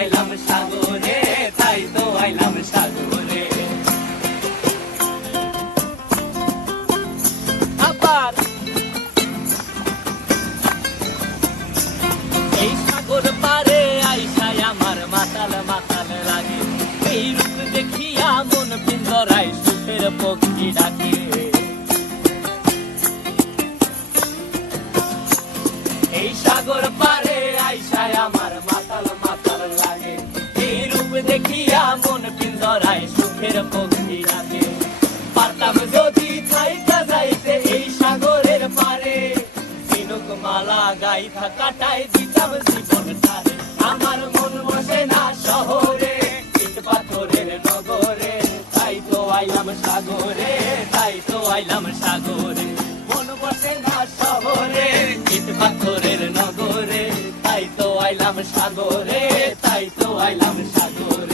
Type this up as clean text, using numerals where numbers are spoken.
আইলাম সাগরে, তাই তো আইলাম সাগরে। আবার এই সাগর পারে আইসায় আমার মাতাল মাতাল লাগে, এই রূপ দেখিয়া মন পিঞ্জরায় সুখের পক্ষী ডাকে। এই সাগর পারে আইসায় আমার মাতাল মাতাল লাগে, এই রূপ দেখিয়া মন পিঞ্জরায় সুখের পক্ষী ডাকে। পারতাম যদি থাইকা যাইতে এই সাগরের পারে, ঝিনুক মালা গাইথা কাটাই দিতাম জীবনটারে। আমার মন বসে না শহরে, ইট পাথরের নগরে, তাই তো আইলাম সাগরে, তাই তো আইলাম সাগরে। মন বসে না শহরে, ইট পাথরের নগরে, তাই তো আইলাম সাগরে, তাই তো আইলাম সাগরে।